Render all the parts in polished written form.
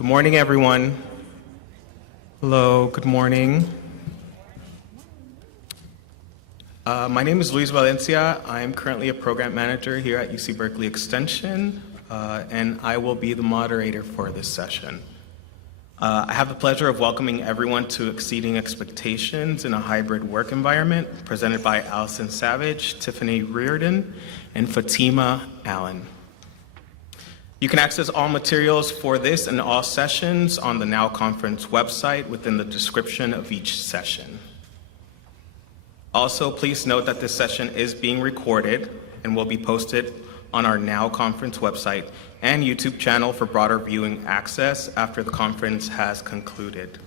Good morning, everyone. Hello, good morning. My name is Luis Valencia. I am currently a program manager here at UC Berkeley Extension, and I will be the moderator for this session. I have the pleasure of welcoming everyone to Exceeding Expectations in a Hybrid Work Environment, presented by Allison Savage, Tiffany Reardon, and Fatima, Alleyne. You can access all materials for this and all sessions on the Now Conference website within the description of each session. Also, please note that this session is being recorded and will be posted on our Now Conference website and YouTube channel for broader viewing access after the conference has concluded.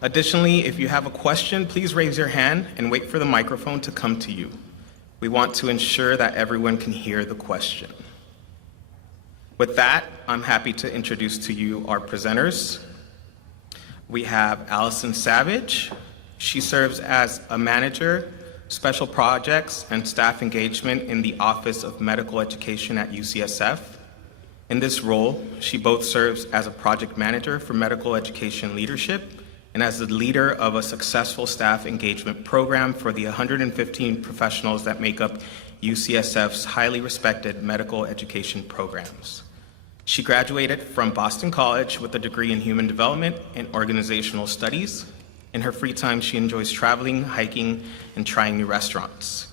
Additionally, if you have a question, please raise your hand and wait for the microphone to come to you. We want to ensure that everyone can hear the question. With that, I'm happy to introduce to you our presenters. We have Allison Savage. She serves as a manager, special projects, and staff engagement in the Office of Medical Education at UCSF. In this role, she both serves as a project manager for medical education leadership and as the leader of a successful staff engagement program for the 115 professionals that make up UCSF's highly respected medical education programs. She graduated from Boston College with a degree in human development and organizational studies. In her free time, she enjoys traveling, hiking, and trying new restaurants.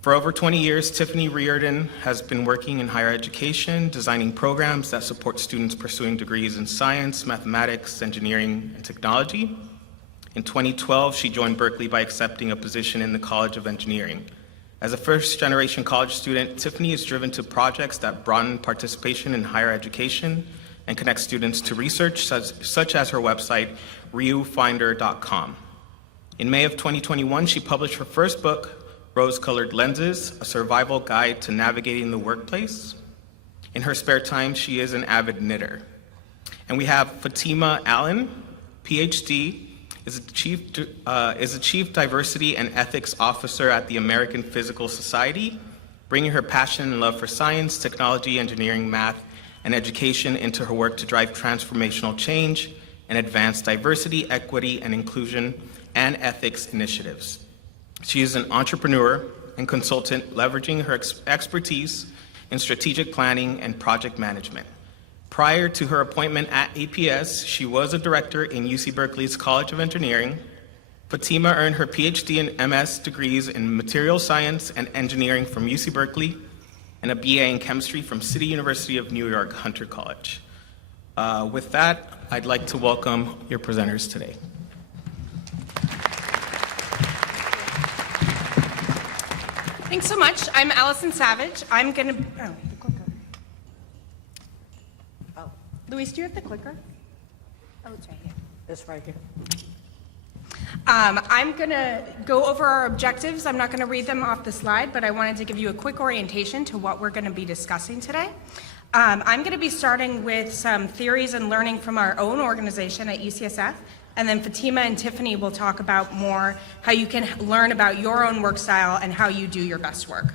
For over 20 years, Tiffany Reardon has been working in higher education, designing programs that support students pursuing degrees in science, mathematics, engineering, and technology. In 2012, she joined Berkeley by accepting a position in the College of Engineering. As a first-generation college student, Tiffany is driven to projects that broaden participation in higher education and connect students to research, such as her website, reufinder.com. In May of 2021, she published her first book, Rose-Colored Lenses, A Survival Guide to Navigating the Workplace. In her spare time, she is an avid knitter. And we have Fatima, Alleyne, PhD, is a Chief Diversity and Ethics Officer at the American Physical Society, bringing her passion and love for science, technology, engineering, math, and education into her work to drive transformational change and advance diversity, equity, and inclusion and ethics initiatives. She is an entrepreneur and consultant leveraging her expertise in strategic planning and project management. Prior to her appointment at APS, she was a director in UC Berkeley's College of Engineering. Fatima earned her PhD and MS degrees in material science and engineering from UC Berkeley and a BA in chemistry from City University of New York, Hunter College. With that, I'd like to welcome your presenters today. Thanks so much. I'm Allison Savage. I'm going to... Oh, the clicker. Oh. Luis, do you have the clicker? Oh, it's right here. It's right here. I'm going to go over our objectives. I'm not going to read them off the slide, but I wanted to give you a quick orientation to what we're going to be discussing today. I'm going to be starting with some theories and learning from our own organization at UCSF, and then Fatima and Tiffany will talk about more how you can learn about your own work style and how you do your best work.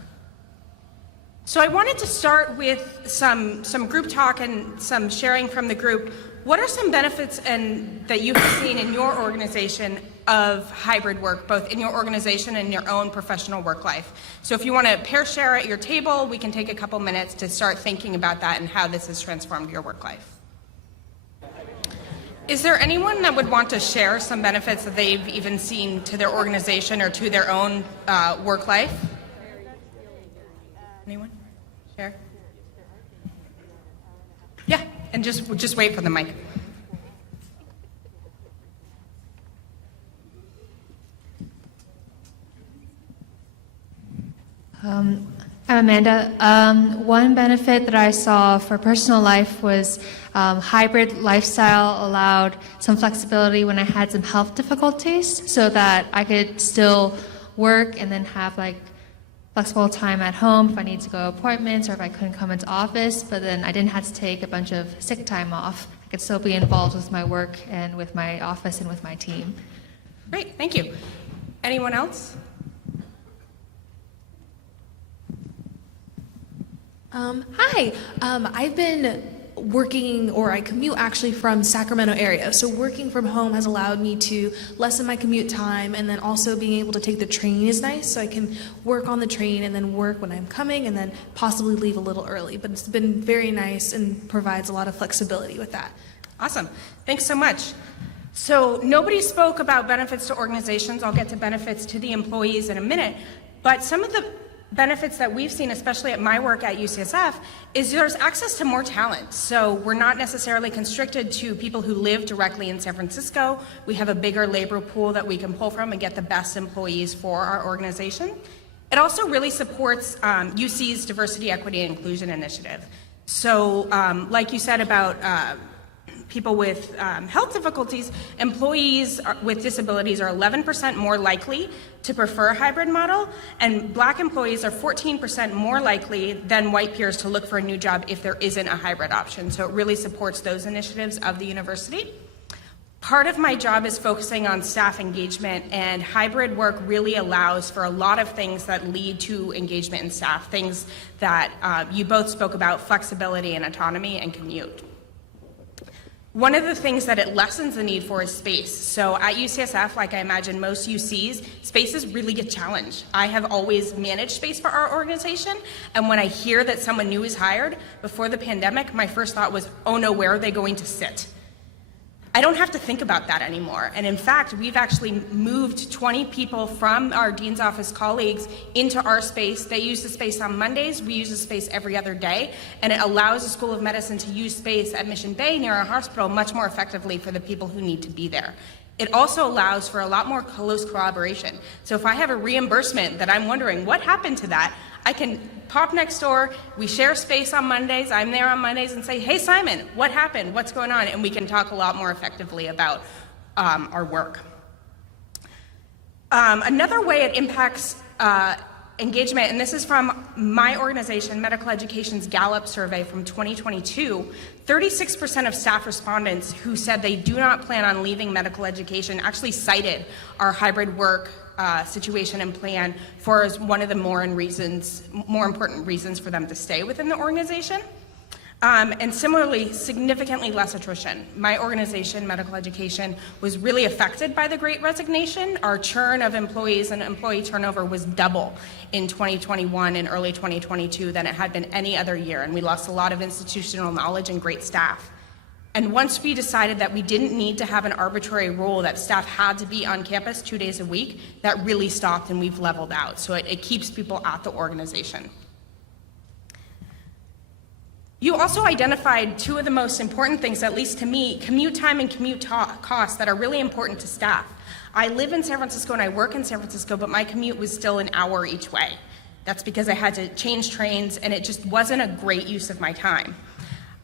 So I wanted to start with some group talk and some sharing from the group. What are some benefits that you have seen in your organization of hybrid work, both in your organization and your own professional work life? So if you want to pair share at your table, we can take a couple minutes to start thinking about that and how this has transformed your work life. Is there anyone that would want to share some benefits that they've even seen to their organization or to their own work life? Anyone? Share? Yeah, and just wait for the mic. I'm Amanda. One benefit that I saw for personal life was hybrid lifestyle allowed some flexibility when I had some health difficulties so that I could still work and then have like flexible time at home if I need to go to appointments or if I couldn't come into office, but then I didn't have to take a bunch of sick time off. I could still be involved with my work and with my office and with my team. Great, thank you. Anyone else? Hi, I've been working, or I commute actually from Sacramento area. So working from home has allowed me to lessen my commute time, and then also being able to take the train is nice. So I can work on the train and then work when I'm coming and then possibly leave a little early. But it's been very nice and provides a lot of flexibility with that. Awesome. Thanks so much. So nobody spoke about benefits to organizations. I'll get to benefits to the employees in a minute. But some of the benefits that we've seen, especially at my work at UCSF, is there's access to more talent. So we're not necessarily constricted to people who live directly in San Francisco. We have a bigger labor pool that we can pull from and get the best employees for our organization. It also really supports UC's diversity, equity, and inclusion initiative. So like you said about people with health difficulties, employees with disabilities are 11% more likely to prefer a hybrid model, and Black employees are 14% more likely than white peers to look for a new job if there isn't a hybrid option. So it really supports those initiatives of the university. Part of my job is focusing on staff engagement, and hybrid work really allows for a lot of things that lead to engagement in staff, things that you both spoke about, flexibility and autonomy and commute. One of the things that it lessens the need for is space. So at UCSF, like I imagine most UCs, spaces really get challenged. I have always managed space for our organization, and when I hear that someone new is hired, before the pandemic, my first thought was, oh no, where are they going to sit? I don't have to think about that anymore. And in fact, we've actually moved 20 people from our dean's office colleagues into our space. They use the space on Mondays. We use the space every other day. And it allows the School of Medicine to use space at Mission Bay near our hospital much more effectively for the people who need to be there. It also allows for a lot more close collaboration. So if I have a reimbursement that I'm wondering what happened to that, I can pop next door, we share space on Mondays, I'm there on Mondays and say, hey Simon, what happened, what's going on? And we can talk a lot more effectively about our work. Another way it impacts engagement, and this is from my organization, Medical Education's Gallup survey from 2022, 36% of staff respondents who said they do not plan on leaving medical education actually cited our hybrid work situation and plan for as one of the more important reasons for them to stay within the organization. And similarly, significantly less attrition. My organization, Medical Education, was really affected by the Great Resignation. Our churn of employees and employee turnover was double in 2021 and early 2022 than it had been any other year, and we lost a lot of institutional knowledge and great staff. And once we decided that we didn't need to have an arbitrary rule that staff had to be on campus 2 days a week, that really stopped and we've leveled out. So it keeps people at the organization. You also identified two of the most important things, at least to me, commute time and commute costs that are really important to staff. I live in San Francisco and I work in San Francisco, but my commute was still an hour each way. That's because I had to change trains and it just wasn't a great use of my time.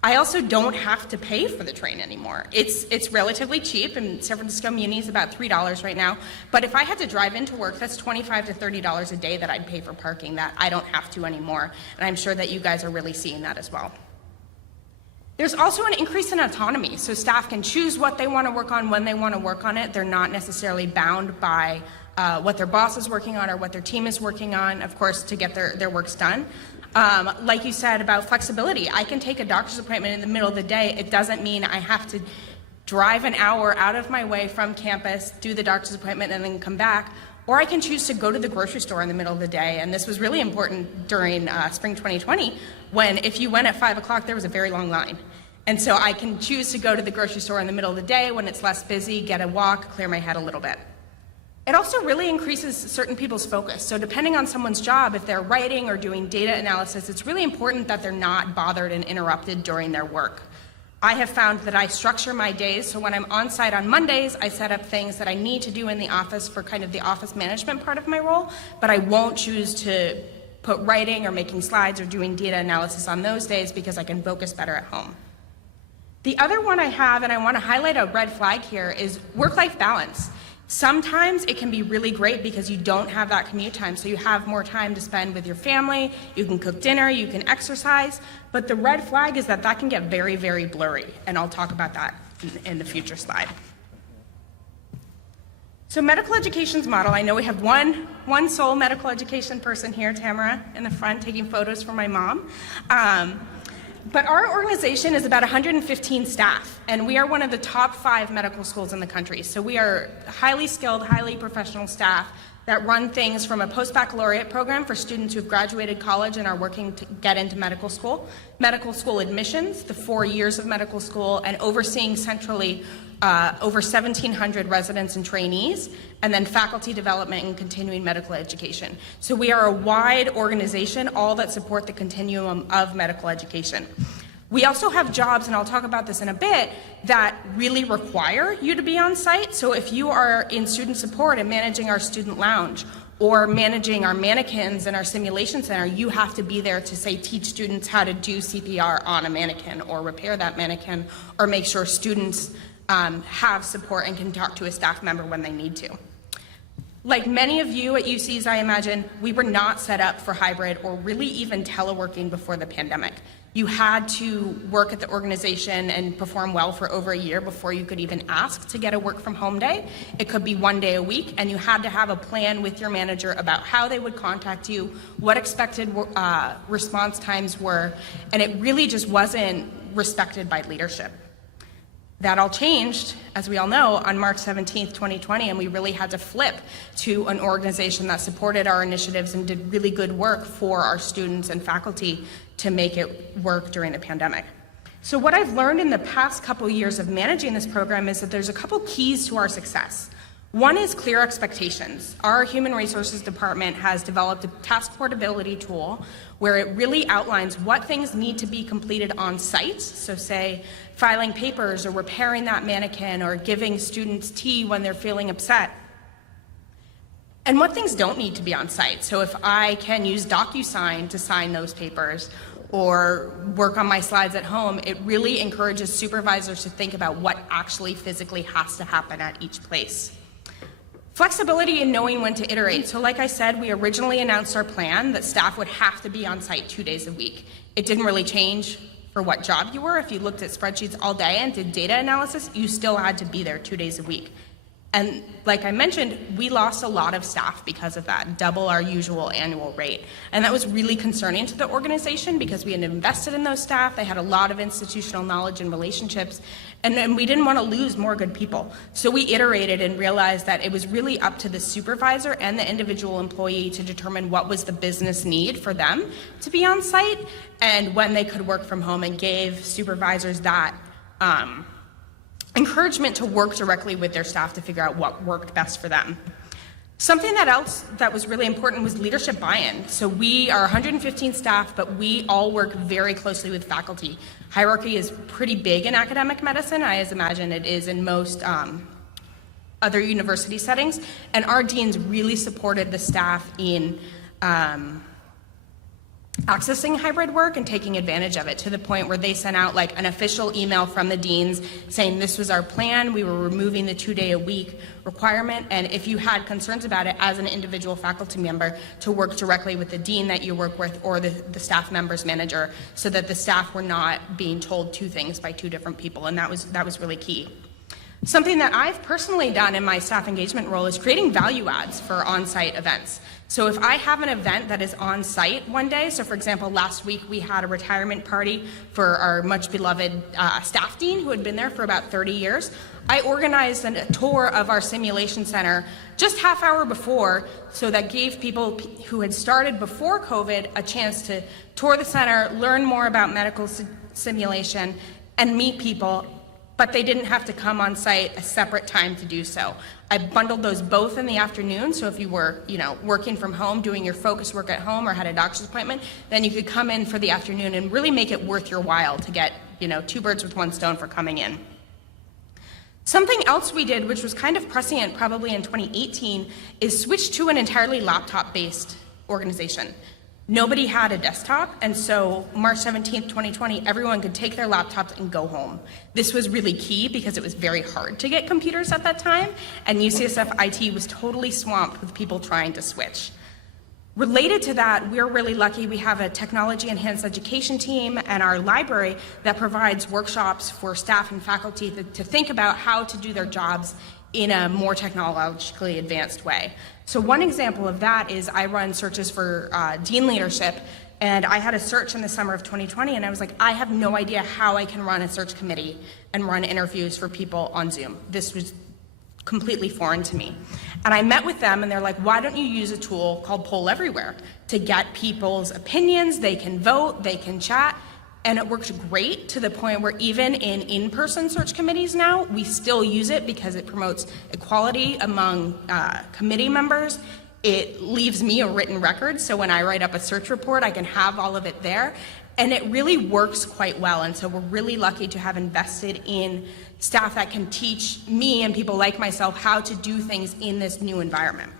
I also don't have to pay for the train anymore. It's relatively cheap, and San Francisco Muni is about $3 right now, but if I had to drive into work, that's $25 to $30 a day that I'd pay for parking that I don't have to anymore, and I'm sure that you guys are really seeing that as well. There's also an increase in autonomy, so staff can choose what they want to work on when they want to work on it. They're not necessarily bound by what their boss is working on or what their team is working on, of course, to get their works done. Like you said about flexibility, I can take a doctor's appointment in the middle of the day. It doesn't mean I have to drive an hour out of my way from campus, do the doctor's appointment, and then come back. Or I can choose to go to the grocery store in the middle of the day. And this was really important during spring 2020, when if you went at 5 o'clock, there was a very long line. And so I can choose to go to the grocery store in the middle of the day when it's less busy, get a walk, clear my head a little bit. It also really increases certain people's focus. So depending on someone's job, if they're writing or doing data analysis, it's really important that they're not bothered and interrupted during their work. I have found that I structure my days, so when I'm on site on Mondays, I set up things that I need to do in the office for kind of the office management part of my role, but I won't choose to put writing or making slides or doing data analysis on those days because I can focus better at home. The other one I have, and I want to highlight a red flag here, is work-life balance. Sometimes it can be really great because you don't have that commute time, so you have more time to spend with your family, you can cook dinner, you can exercise, but the red flag is that that can get very, very blurry, and I'll talk about that in the future slide. So medical education's model, I know we have one sole medical education person here, Tamara, in the front taking photos for my mom. But our organization is about 115 staff, and we are one of the top 5 medical schools in the country. So we are highly skilled, highly professional staff that run things from a post-baccalaureate program for students who've graduated college and are working to get into medical school admissions, the 4 years of medical school, and overseeing centrally over 1,700 residents and trainees, and then faculty development and continuing medical education. So we are a wide organization, all that support the continuum of medical education. We also have jobs, and I'll talk about this in a bit, that really require you to be on site. So if you are in student support and managing our student lounge or managing our mannequins in our simulation center, you have to be there to, say, teach students how to do CPR on a mannequin or repair that mannequin or make sure students have support and can talk to a staff member when they need to. Like many of you at UCs, I imagine, we were not set up for hybrid or really even teleworking before the pandemic. You had to work at the organization and perform well for over a year before you could even ask to get a work from home day. It could be 1 day a week, and you had to have a plan with your manager about how they would contact you, what expected response times were, and it really just wasn't respected by leadership. That all changed, as we all know, on March 17th, 2020, and we really had to flip to an organization that supported our initiatives and did really good work for our students and faculty to make it work during the pandemic. So what I've learned in the past couple years of managing this program is that there's a couple keys to our success. One is clear expectations. Our Human Resources Department has developed a task portability tool where it really outlines what things need to be completed on site. So say filing papers or repairing that mannequin or giving students tea when they're feeling upset. And what things don't need to be on site. So if I can use DocuSign to sign those papers or work on my slides at home, it really encourages supervisors to think about what actually physically has to happen at each place. Flexibility in knowing when to iterate. So like I said, we originally announced our plan that staff would have to be on site 2 days a week. It didn't really change for what job you were. If you looked at spreadsheets all day and did data analysis, you still had to be there 2 days a week. And like I mentioned, we lost a lot of staff because of that, double our usual annual rate. And that was really concerning to the organization because we had invested in those staff. They had a lot of institutional knowledge and relationships, and we didn't want to lose more good people. So we iterated and realized that it was really up to the supervisor and the individual employee to determine what was the business need for them to be on site and when they could work from home, and gave supervisors that encouragement to work directly with their staff to figure out what worked best for them. Something else that was really important was leadership buy-in. So we are 115 staff, but we all work very closely with faculty. Hierarchy is pretty big in academic medicine, I imagine it is in most other university settings, and our deans really supported the staff in accessing hybrid work and taking advantage of it, to the point where they sent out like an official email from the deans saying this was our plan, we were removing the 2 day a week requirement, and if you had concerns about it as an individual faculty member, to work directly with the dean that you work with or the staff member's manager, so that the staff were not being told 2 things by 2 different people, and that was really key. Something that I've personally done in my staff engagement role is creating value adds for on-site events. So if I have an event that is on site one day, so for example, last week we had a retirement party for our much beloved staff dean who had been there for about 30 years. I organized a tour of our simulation center just half hour before, so that gave people who had started before COVID a chance to tour the center, learn more about medical simulation, and meet people, but they didn't have to come on site a separate time to do so. I bundled those both in the afternoon, so if you were, working from home, doing your focus work at home, or had a doctor's appointment, then you could come in for the afternoon and really make it worth your while to get, 2 birds with 1 stone for coming in. Something else we did, which was kind of prescient probably in 2018, is switch to an entirely laptop-based organization. Nobody had a desktop, and so March 17th, 2020, everyone could take their laptops and go home. This was really key because it was very hard to get computers at that time, and UCSF IT was totally swamped with people trying to switch. Related to that, we're really lucky we have a technology enhanced education team and our library that provides workshops for staff and faculty to think about how to do their jobs in a more technologically advanced way. So one example of that is I run searches for dean leadership, And I had a search in the summer of 2020, and I was like, I have no idea how I can run a search committee and run interviews for people on Zoom. This was completely foreign to me. And I met with them, and they're like, why don't you use a tool called Poll Everywhere to get people's opinions? They can vote, they can chat. And it worked great, to the point where even in-person search committees now, we still use it because it promotes equality among committee members. It leaves me a written record, so when I write up a search report, I can have all of it there. And it really works quite well, and so we're really lucky to have invested in staff that can teach me and people like myself how to do things in this new environment.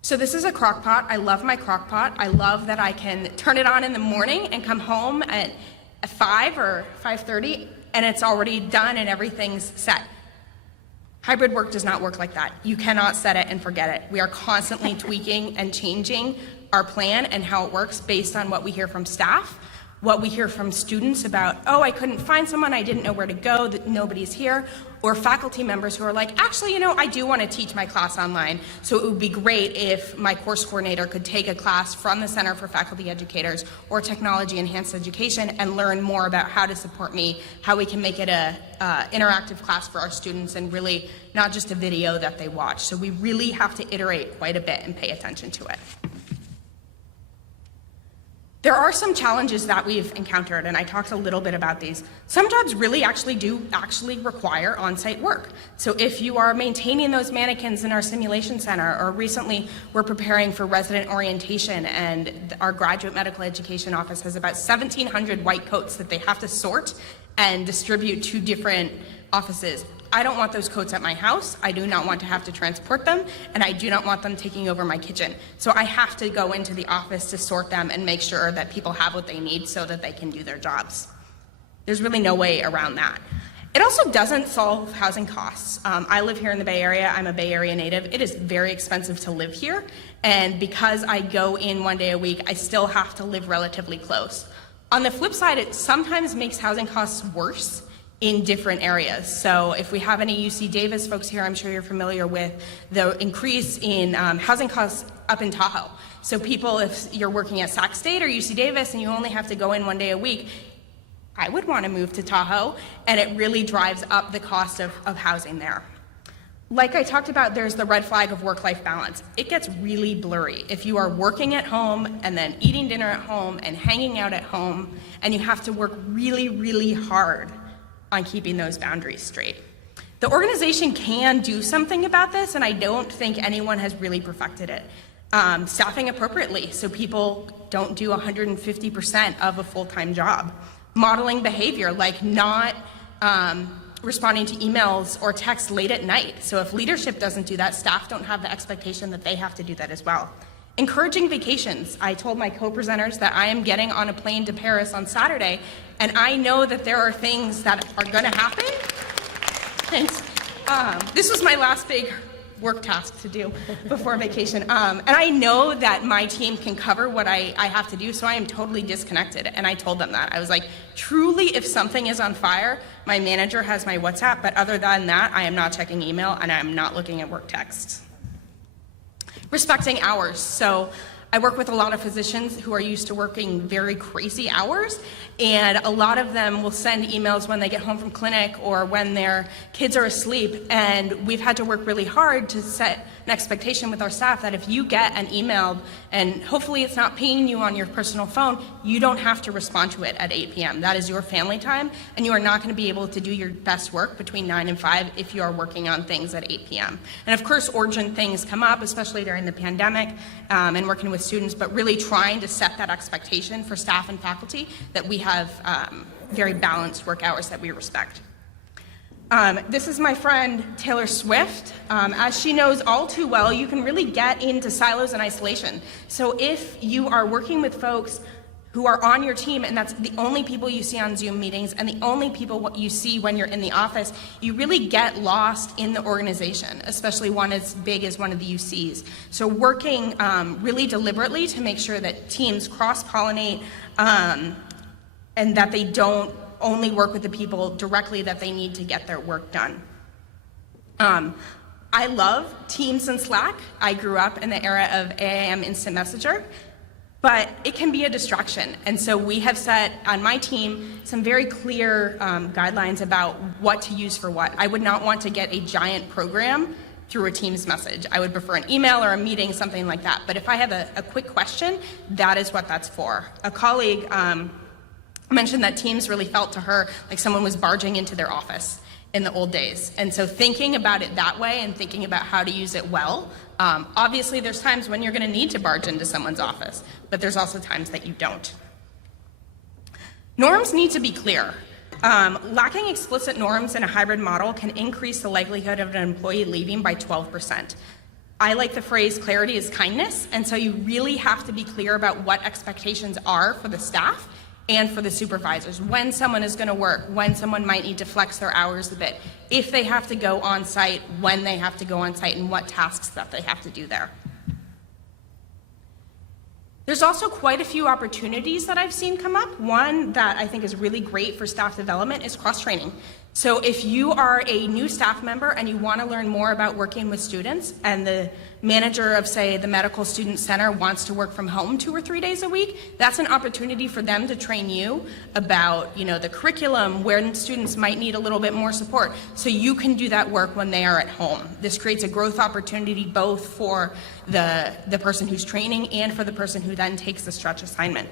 So this is a crock pot. I love my crock pot. I love that I can turn it on in the morning and come home at 5 or 5:30, and it's already done and everything's set. Hybrid work does not work like that. You cannot set it and forget it. We are constantly tweaking and changing our plan and how it works based on what we hear from staff, what we hear from students about, oh, I couldn't find someone, I didn't know where to go, that nobody's here, or faculty members who are like, actually, I do want to teach my class online, so it would be great if my course coordinator could take a class from the Center for Faculty Educators or Technology Enhanced Education and learn more about how to support me, how we can make it a interactive class for our students, and really not just a video that they watch. So we really have to iterate quite a bit and pay attention to it. There are some challenges that we've encountered, and I talked a little bit about these. Some jobs really do require on-site work. So if you are maintaining those mannequins in our simulation center, or recently we're preparing for resident orientation, and our graduate medical education office has about 1,700 white coats that they have to sort and distribute to different offices. I don't want those coats at my house. I do not want to have to transport them, and I do not want them taking over my kitchen. So I have to go into the office to sort them and make sure that people have what they need so that they can do their jobs. There's really no way around that. It also doesn't solve housing costs. I live here in the Bay Area. I'm a Bay Area native. It is very expensive to live here, and because I go in 1 day a week, I still have to live relatively close. On the flip side, it sometimes makes housing costs worse in different areas. So if we have any UC Davis folks here, I'm sure you're familiar with the increase in housing costs up in Tahoe. So people, if you're working at Sac State or UC Davis and you only have to go in 1 day a week, I would want to move to Tahoe, and it really drives up the cost of housing there. Like I talked about, there's the red flag of work-life balance. It gets really blurry. If you are working at home and then eating dinner at home and hanging out at home, and you have to work really, really hard on keeping those boundaries straight. The organization can do something about this, and I don't think anyone has really perfected it. Staffing appropriately, so people don't do 150% of a full-time job. Modeling behavior, like not responding to emails or texts late at night. So if leadership doesn't do that, staff don't have the expectation that they have to do that as well. Encouraging vacations. I told my co-presenters that I am getting on a plane to Paris on Saturday, and I know that there are things that are going to happen. Thanks. This was my last big work task to do before vacation. And I know that my team can cover what I have to do, so I am totally disconnected. And I told them that. I was like, truly, if something is on fire, my manager has my WhatsApp, but other than that, I am not checking email and I am not looking at work texts. Respecting hours. So I work with a lot of physicians who are used to working very crazy hours, and a lot of them will send emails when they get home from clinic or when their kids are asleep, and we've had to work really hard to set an expectation with our staff that if you get an email, and hopefully it's not pinging you on your personal phone, you don't have to respond to it at 8 p.m. That is your family time, and you are not going to be able to do your best work between 9 and 5 if you are working on things at 8 p.m. And of course, urgent things come up, especially during the pandemic, and working with students, but really trying to set that expectation for staff and faculty that we have very balanced work hours that we respect. This is my friend Taylor Swift. As she knows all too well, you can really get into silos and isolation. So if you are working with folks who are on your team and that's the only people you see on Zoom meetings and the only people what you see when you're in the office, you really get lost in the organization, especially one as big as one of the UCs. So working really deliberately to make sure that teams cross-pollinate and that they don't only work with the people directly that they need to get their work done. I love Teams and Slack. I grew up in the era of AIM Instant Messenger. but it can be a distraction. And so we have set on my team some very clear guidelines about what to use for what. I would not want to get a giant program through a Teams message. I would prefer an email or a meeting, something like that. But if I have a quick question, that is what that's for. A colleague mentioned that Teams really felt to her like someone was barging into their office in the old days. And so thinking about it that way and thinking about how to use it well, obviously there's times when you're gonna need to barge into someone's office, but there's also times that you don't. Norms need to be clear. Lacking explicit norms in a hybrid model can increase the likelihood of an employee leaving by 12%. I like the phrase clarity is kindness, and so you really have to be clear about what expectations are for the staff and for the supervisors, when someone is going to work, when someone might need to flex their hours a bit, if they have to go on site, when they have to go on site, and what tasks that they have to do there. There's also quite a few opportunities that I've seen come up. One that I think is really great for staff development is cross-training. So if you are a new staff member and you want to learn more about working with students, and the manager of, say, the medical student center wants to work from home 2 or 3 days a week, that's an opportunity for them to train you about, the curriculum, where students might need a little bit more support, so you can do that work when they are at home. This creates a growth opportunity both for the person who's training and for the person who then takes the stretch assignment.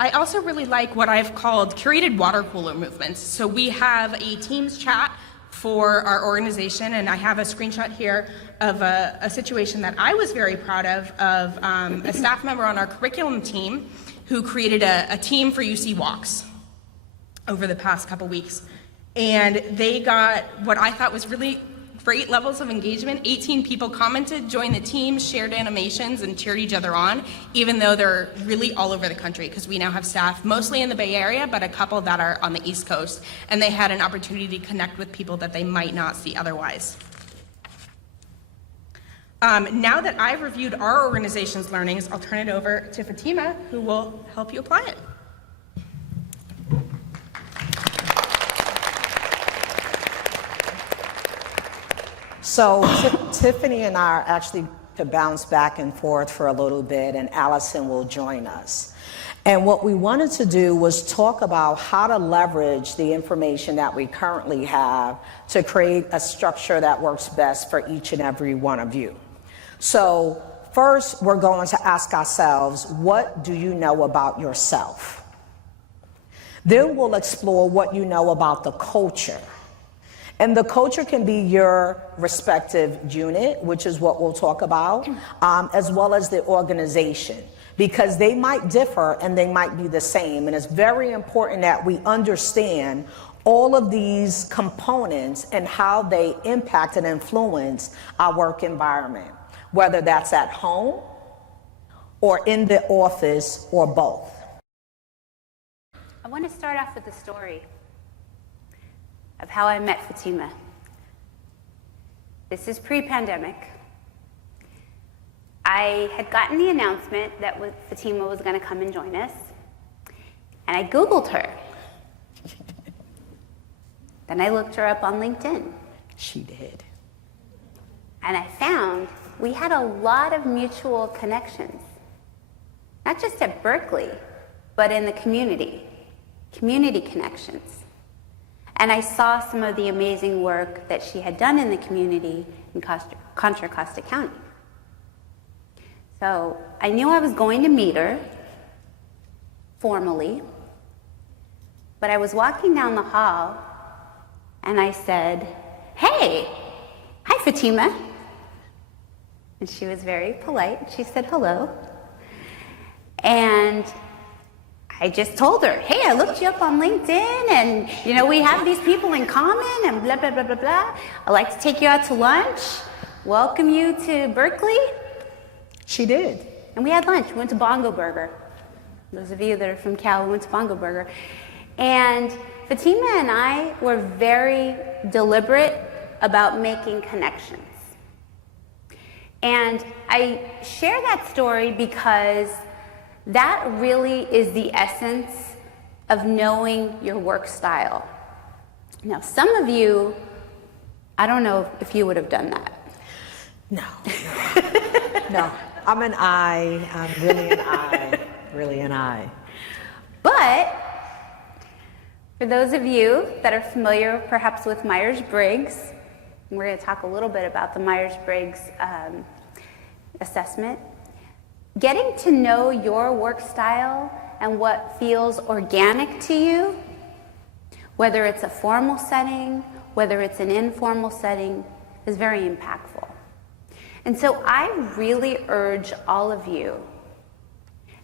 I also really like what I've called curated water cooler movements. So we have a Teams chat for our organization, and I have a screenshot here of a situation that I was very proud of a staff member on our curriculum team who created a team for UC Walks over the past couple weeks. And they got what I thought was really great levels of engagement. 18 people commented, joined the team, shared animations, and cheered each other on, even though they're really all over the country, because we now have staff mostly in the Bay Area, but a couple that are on the East Coast, and they had an opportunity to connect with people that they might not see otherwise. Now that I've reviewed our organization's learnings, I'll turn it over to Fatima, who will help you apply it. So Tiffany and I are actually to bounce back and forth for a little bit, and Allison will join us. And what we wanted to do was talk about how to leverage the information that we currently have to create a structure that works best for each and every one of you. So first, we're going to ask ourselves, what do you know about yourself? Then we'll explore what you know about the culture. And the culture can be your respective unit, which is what we'll talk about, as well as the organization, because they might differ and they might be the same. And it's very important that we understand all of these components and how they impact and influence our work environment, whether that's at home or in the office or both. I want to start off with a story of how I met Fatima. This is pre-pandemic. I had gotten the announcement that Fatima was going to come and join us, and I Googled her. Then I looked her up on LinkedIn. She did. And I found we had a lot of mutual connections, not just at Berkeley, but in the community connections. And I saw some of the amazing work that she had done in the community in Contra Costa County. So I knew I was going to meet her formally, but I was walking down the hall and I said, "Hey, hi Fatima." And she was very polite. She said hello. And I just told her, "Hey, I looked you up on LinkedIn, and we have these people in common, and blah, blah, blah, blah, blah. I'd like to take you out to lunch, welcome you to Berkeley." She did. And we had lunch. We went to Bongo Burger. Those of you that are from Cal, we went to Bongo Burger. And Fatima and I were very deliberate about making connections. And I share that story because that really is the essence of knowing your work style. Now, some of you, I don't know if you would have done that. No. I'm an I. I'm really an I. Really an I. But for those of you that are familiar perhaps with Myers-Briggs, we're going to talk a little bit about the Myers-Briggs assessment. Getting to know your work style and what feels organic to you, whether it's a formal setting, whether it's an informal setting, is very impactful. And so I really urge all of you,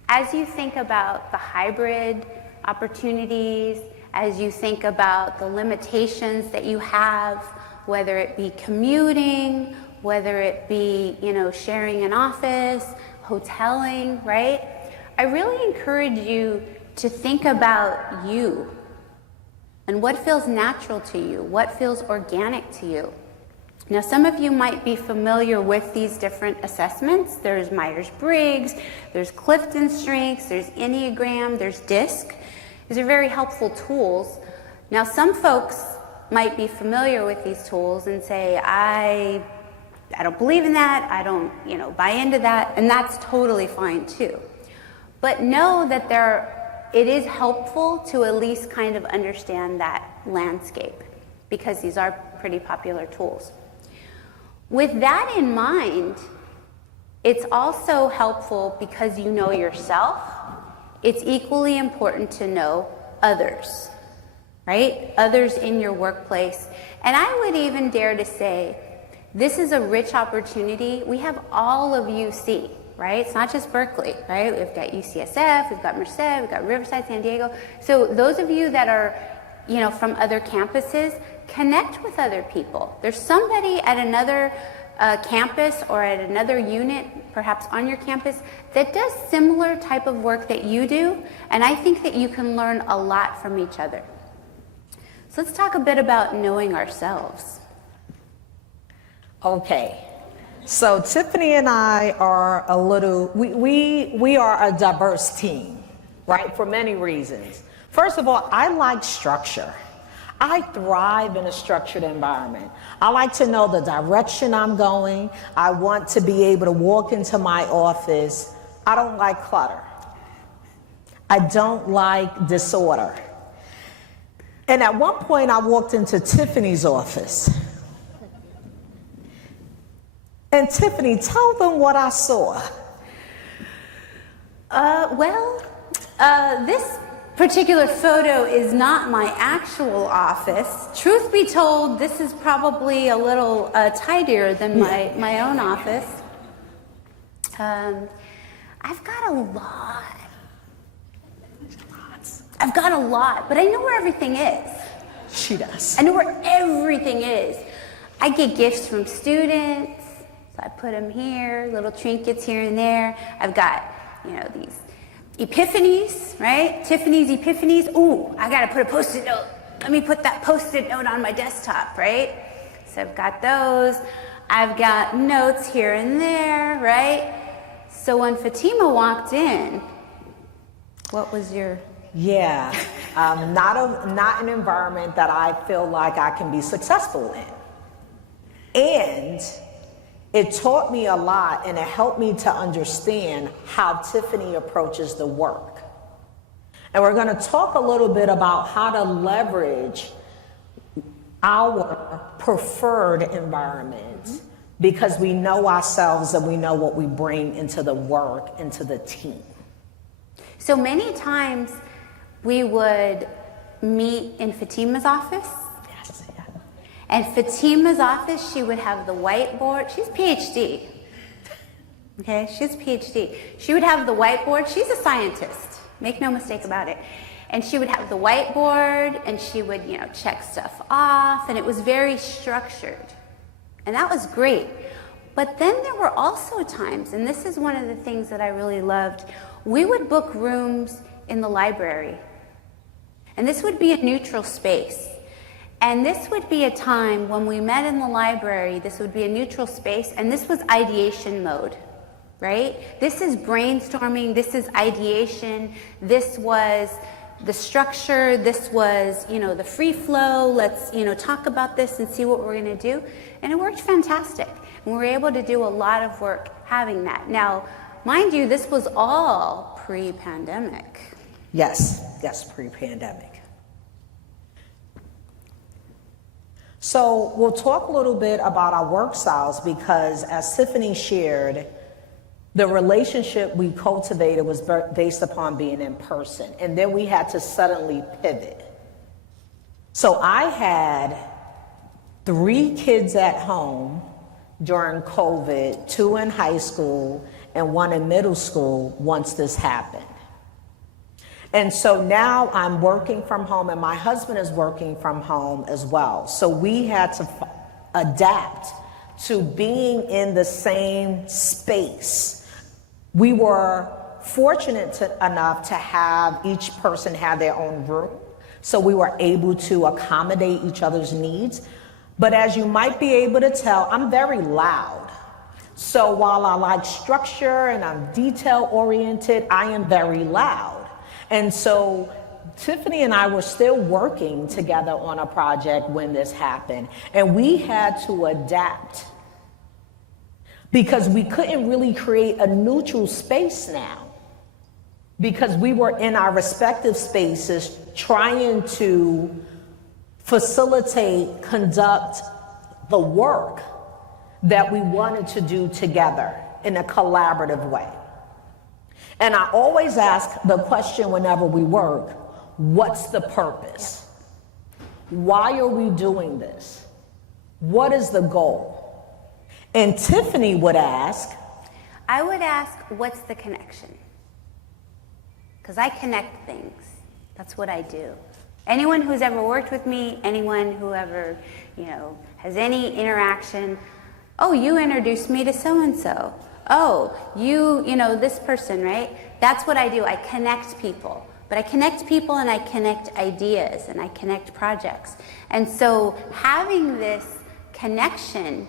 as you think about the hybrid opportunities, as you think about the limitations that you have, whether it be commuting, whether it be, sharing an office, hoteling, right? I really encourage you to think about you and what feels natural to you, what feels organic to you. Now, some of you might be familiar with these different assessments. There's Myers-Briggs, there's Clifton Strengths, there's Enneagram, there's DISC. These are very helpful tools. Now, some folks might be familiar with these tools and say, I don't believe in that, I don't, buy into that, and that's totally fine too. But know that it is helpful to at least kind of understand that landscape, because these are pretty popular tools. With that in mind, it's also helpful because you know yourself. It's equally important to know others, right? Others in your workplace. And I would even dare to say, this is a rich opportunity. We have all of UC, right? It's not just Berkeley, right? We've got UCSF, we've got Merced, we've got Riverside, San Diego. So those of you that are, from other campuses, connect with other people. There's somebody at another campus or at another unit, perhaps on your campus, that does similar type of work that you do, and I think that you can learn a lot from each other. So let's talk a bit about knowing ourselves. Okay. So Tiffany and I are we are a diverse team, right? For many reasons. First of all, I like structure. I thrive in a structured environment. I like to know the direction I'm going. I want to be able to walk into my office. I don't like clutter. I don't like disorder. And at one point I walked into Tiffany's office. And Tiffany, tell them what I saw. This particular photo is not my actual office. Truth be told, this is probably a little tidier than my own office. I've got a lot. I've got a lot, but I know where everything is. She does. I know where everything is. I get gifts from students, so I put them here, little trinkets here and there. I've got, these epiphanies, right? Tiffany's epiphanies. Ooh, I gotta put a Post-it note. Let me put that Post-it note on my desktop, right? So I've got those. I've got notes here and there, right? So when Fatima walked in, what was your... Yeah, not an environment that I feel like I can be successful in. And it taught me a lot, and it helped me to understand how Tiffany approaches the work. And we're going to talk a little bit about how to leverage our preferred environment, because we know ourselves and we know what we bring into the work, into the team. So many times we would meet in Fatima's office. Yes, yeah. And Fatima's office, she would have the whiteboard. She's PhD. Okay, she's PhD. She would have the whiteboard. She's a scientist. Make no mistake about it. And she would have the whiteboard, and she would, check stuff off, and it was very structured. And that was great. But then there were also times, and this is one of the things that I really loved, we would book rooms in the library. And this would be a neutral space. And this would be a time when we met in the library, this would be a neutral space, and this was ideation mode, right? This is brainstorming, this is ideation, this was the structure, this was, the free flow, let's, talk about this and see what we're gonna do. And it worked fantastic. And we were able to do a lot of work having that. Now, mind you, this was all pre-pandemic. Yes, pre-pandemic. So we'll talk a little bit about our work styles because as Tiffany shared, the relationship we cultivated was based upon being in person. And then we had to suddenly pivot. So I had 3 kids at home during COVID, 2 in high school and 1 in middle school once this happened. And so now I'm working from home and my husband is working from home as well. So we had to adapt to being in the same space. We were fortunate enough to have each person have their own room. So we were able to accommodate each other's needs. But as you might be able to tell, I'm very loud. So while I like structure and I'm detail oriented, I am very loud. And so Tiffany and I were still working together on a project when this happened. And we had to adapt because we couldn't really create a neutral space now because we were in our respective spaces trying to facilitate, conduct the work that we wanted to do together in a collaborative way. And I always ask the question whenever we work, what's the purpose? Why are we doing this? What is the goal? And Tiffany would ask, I would ask, what's the connection? Because I connect things. That's what I do. Anyone who's ever worked with me, anyone who ever, has any interaction, oh, you introduced me to so-and-so. Oh, this person, right? That's what I do. I connect people. But I connect people and I connect ideas and I connect projects. And so having this connection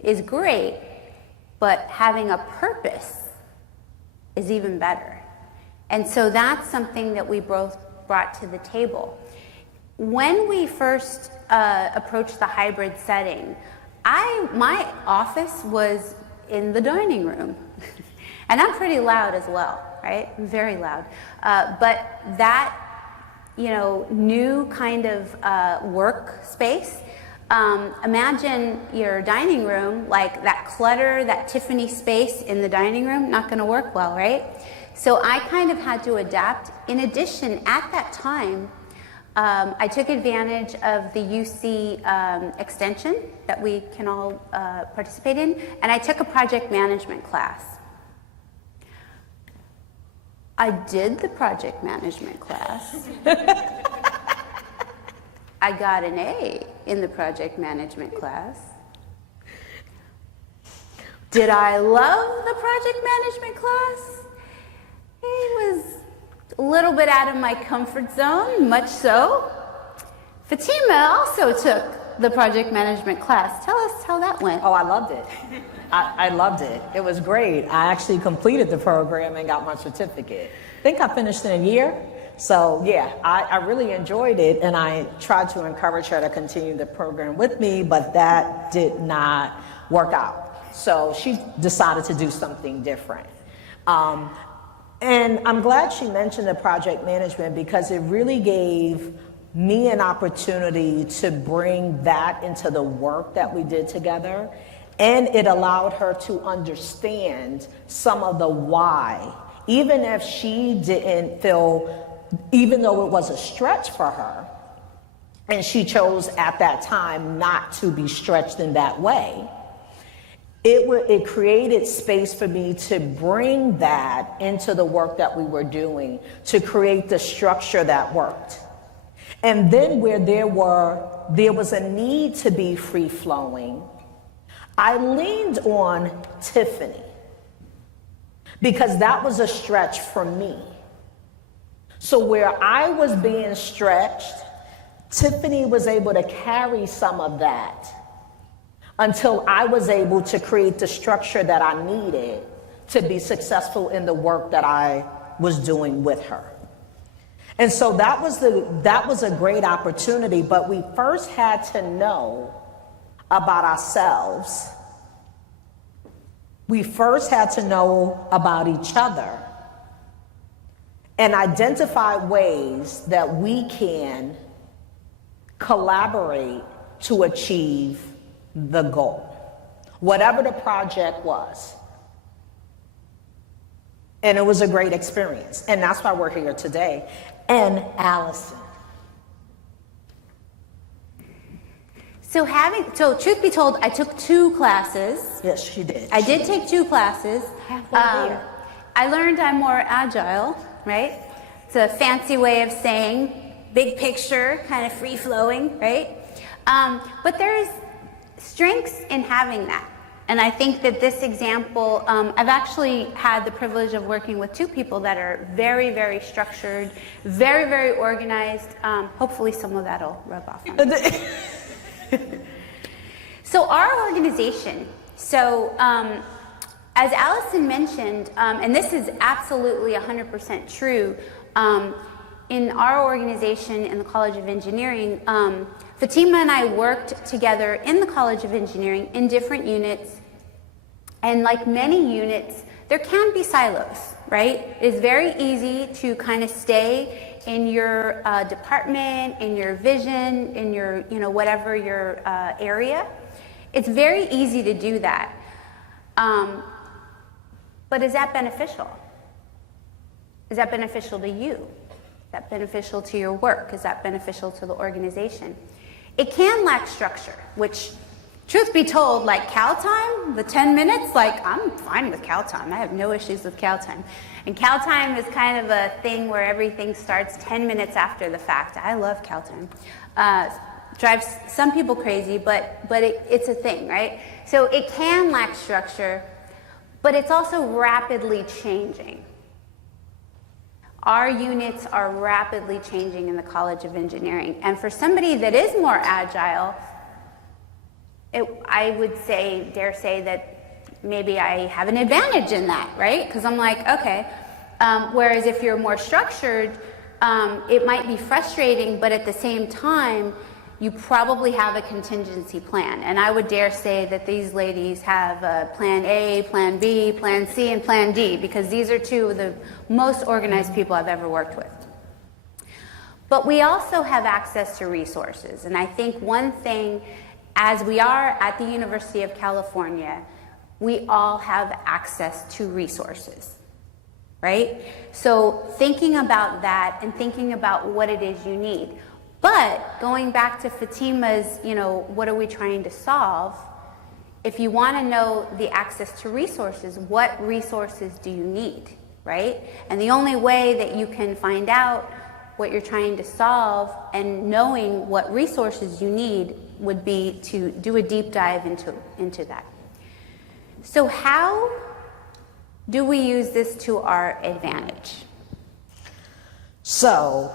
is great, but having a purpose is even better. And so that's something that we both brought to the table. When we first approached the hybrid setting, my office was in the dining room. And I'm pretty loud as well, right? I'm very loud. But that, new kind of work space, imagine your dining room, like that clutter, that Tiffany space in the dining room, not gonna work well, right? So I kind of had to adapt. In addition, at that time, I took advantage of the UC extension that we can all participate in, and I took a project management class. I did the project management class. I got an A in the project management class. Did I love the project management class? It was a little bit out of my comfort zone, much so. Fatima also took the project management class. Tell us how that went. Oh, I loved it. I loved it. It was great. I actually completed the program and got my certificate. I think I finished in a year. So yeah, I really enjoyed it, and I tried to encourage her to continue the program with me, but that did not work out. So she decided to do something different. And I'm glad she mentioned the project management because it really gave me an opportunity to bring that into the work that we did together. And it allowed her to understand some of the why, even if she didn't feel, even though it was a stretch for her, and she chose at that time not to be stretched in that way, it created space for me to bring that into the work that we were doing, to create the structure that worked. And then where there was a need to be free-flowing, I leaned on Tiffany because that was a stretch for me. So where I was being stretched, Tiffany was able to carry some of that until I was able to create the structure that I needed to be successful in the work that I was doing with her. And so that was a great opportunity, but we first had to know about ourselves we first had to know about each other and identify ways that we can collaborate to achieve the goal, whatever the project was. And it was a great experience. And that's why we're here today. And Allison. So truth be told, I took 2 classes. Yes, she did. I did take 2 classes. Halfway there. I learned I'm more agile, right? It's a fancy way of saying big picture, kind of free flowing, right? But there's strengths in having that. And I think that this example, I've actually had the privilege of working with 2 people that are very, very structured, very, very organized. Hopefully some of that will rub off on me. So our organization, as Allison mentioned, and this is absolutely 100% true, in our organization in the College of Engineering, Fatima and I worked together in the College of Engineering in different units, and like many units, there can be silos, right? It's very easy to kind of stay in your department, in your vision, in your, whatever your area. It's very easy to do that. But is that beneficial? Is that beneficial to you? Is that beneficial to your work? Is that beneficial to the organization? It can lack structure, which, truth be told, like cow time, the 10 minutes, like I'm fine with cow time. I have no issues with cow time. And cow time is kind of a thing where everything starts 10 minutes after the fact. I love cow time. Drives some people crazy, but it's a thing, right? So it can lack structure, but it's also rapidly changing. Our units are rapidly changing in the College of Engineering. And for somebody that is more agile, I would dare say that maybe I have an advantage in that, right? Because I'm like, okay. Whereas if you're more structured, it might be frustrating, but at the same time, you probably have a contingency plan. And I would dare say that these ladies have a plan A, plan B, plan C, and plan D, because these are 2 of the most organized people I've ever worked with. But we also have access to resources. And I think one thing, as we are at the University of California, we all have access to resources, right? So thinking about that and thinking about what it is you need. But going back to Fatima's, what are we trying to solve? If you want to know the access to resources, what resources do you need, right? And the only way that you can find out what you're trying to solve and knowing what resources you need would be to do a deep dive into that. So how do we use this to our advantage? So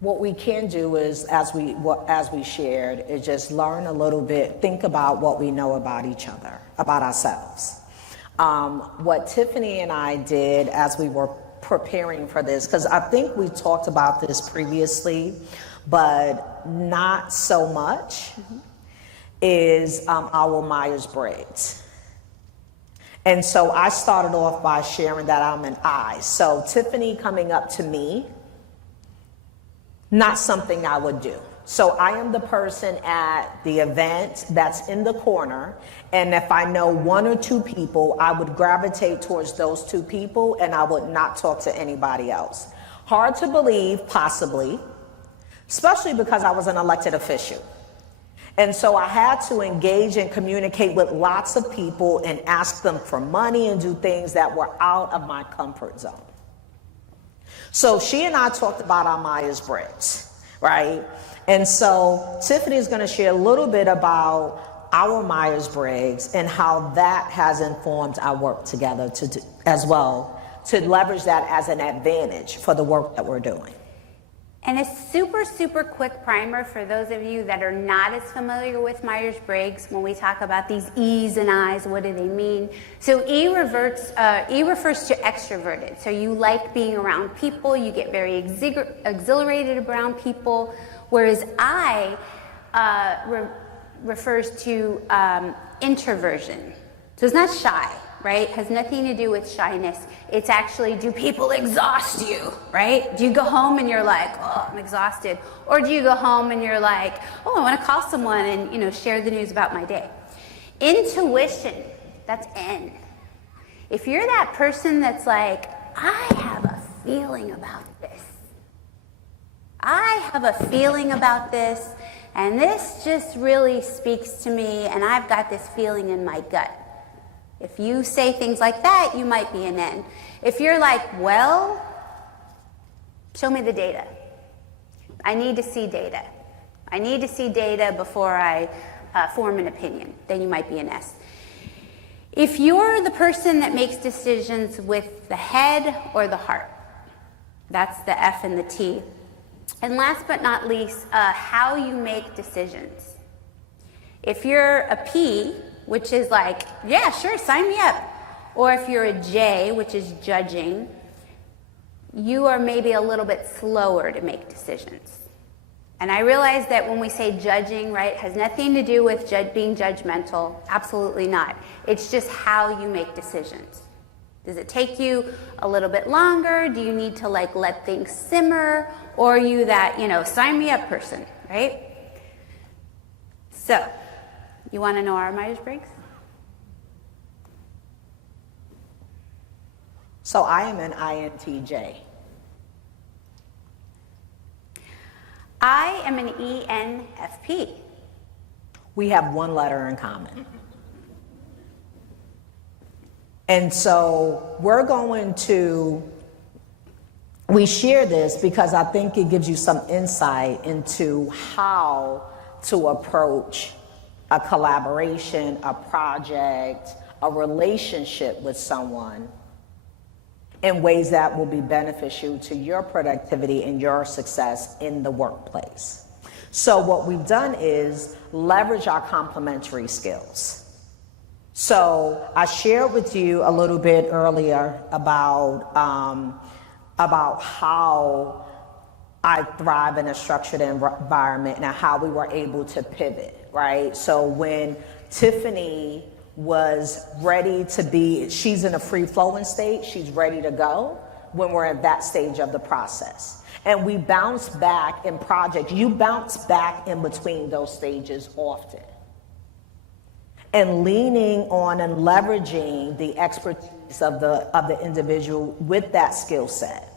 what we can do is, as we shared, is just learn a little bit, think about what we know about each other, about ourselves. What Tiffany and I did as we were preparing for this, because I think we talked about this previously, but not so much, is our Myers-Briggs. And so I started off by sharing that I'm an I. So Tiffany coming up to me, not something I would do. So I am the person at the event that's in the corner, and if I know 1 or 2 people, I would gravitate towards those 2 people and I would not talk to anybody else. Hard to believe, possibly, especially because I was an elected official. And so I had to engage and communicate with lots of people and ask them for money and do things that were out of my comfort zone. So she and I talked about our Myers-Briggs, right? And so Tiffany is going to share a little bit about our Myers-Briggs and how that has informed our work together as well, to leverage that as an advantage for the work that we're doing. And a super, super quick primer for those of you that are not as familiar with Myers-Briggs. When we talk about these E's and I's, what do they mean? So E refers to extroverted. So you like being around people, you get very exhilarated around people, whereas I refers to introversion. So it's not shy, right? It has nothing to do with shyness. It's actually, do people exhaust you, right? Do you go home and you're like, oh, I'm exhausted? Or do you go home and you're like, oh, I want to call someone and, share the news about my day? Intuition, that's N. If you're that person that's like, I have a feeling about this. I have a feeling about this, and this just really speaks to me, and I've got this feeling in my gut. If you say things like that, you might be an N. If you're like, well, show me the data. I need to see data. I need to see data before I form an opinion. Then you might be an S. If you're the person that makes decisions with the head or the heart, that's the F and the T. And last but not least, how you make decisions. If you're a P, which is like, yeah, sure, sign me up. Or if you're a J, which is judging, you are maybe a little bit slower to make decisions. And I realize that when we say judging, right, has nothing to do with being judgmental. Absolutely not. It's just how you make decisions. Does it take you a little bit longer? Do you need to let things simmer? Or are you that, sign me up person, right? So, you want to know our Myers-Briggs? So I am an INTJ. I am an ENFP. We have one letter in common. And so we share this because I think it gives you some insight into how to approach a collaboration, a project, a relationship with someone in ways that will be beneficial to your productivity and your success in the workplace. So what we've done is leverage our complementary skills. So I shared with you a little bit earlier about how I thrive in a structured environment and how we were able to pivot, right? So when Tiffany was ready to be, she's in a free-flowing state, she's ready to go when we're at that stage of the process. And we bounce back in projects. You bounce back in between those stages often. And leaning on and leveraging the expertise of the individual with that skill set.